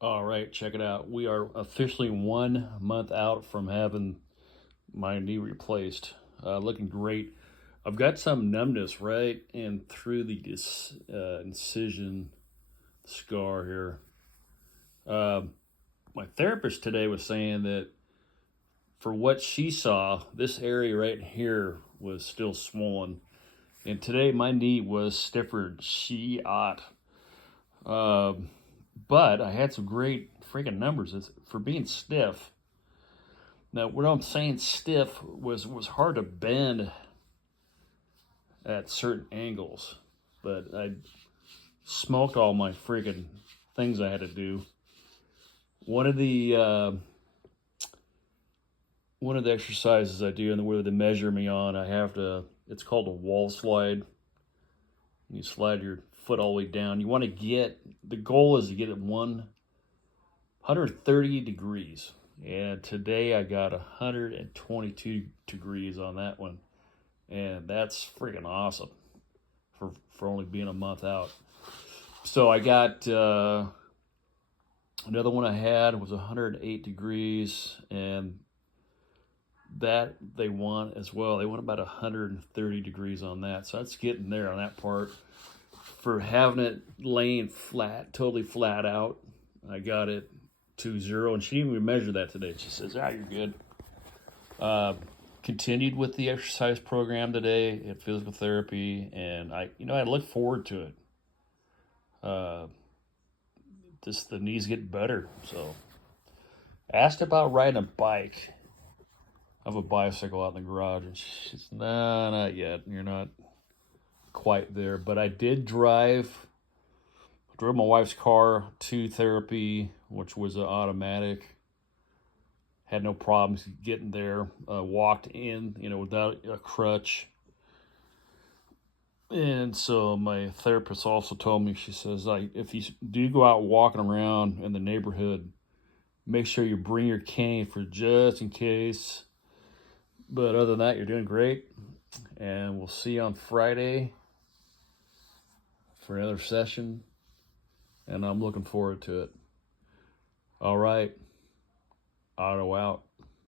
All right, check it out. We are officially 1 month out from having my knee replaced. Looking great. I've got some numbness right and through the incision scar here. My therapist today was saying that for what she saw, this area right here was still swollen. And today my knee was stiffer than she ought. Um, but I had some great freaking numbers for being stiff. Now, what I'm saying stiff was hard to bend at certain angles, but I smoked all my freaking things I had to do. One of the uh, one of the exercises I do, and where they measure me on, I have to. It's called a wall slide. You slide your foot all the way down. You want to get the goal is to get it 130 degrees. And today I got 122 degrees on that one. And that's freaking awesome for only being a month out. So I got another one I had was 108 degrees, and that they want as well. They want about 130 degrees on that. So that's getting there on that part. For having it laying flat, totally flat out, I got it to 0, and she didn't even measure that today. She says, "Ah, you're good." Continued with the exercise program today at physical therapy, and I look forward to it. Uh, just the knees get better. So, asked about riding a bike. I have a bicycle out in the garage, and she says, "Nah, not yet. You're not quite there." But I did drove my wife's car to therapy, which was an automatic. Had no problems getting there. Walked in, without a crutch. And so my therapist also told me, she says, like, if you do go out walking around in the neighborhood, make sure you bring your cane for just in case. But other than that, you're doing great. And we'll see you on Friday for another session. And I'm looking forward to it. All right. Auto out.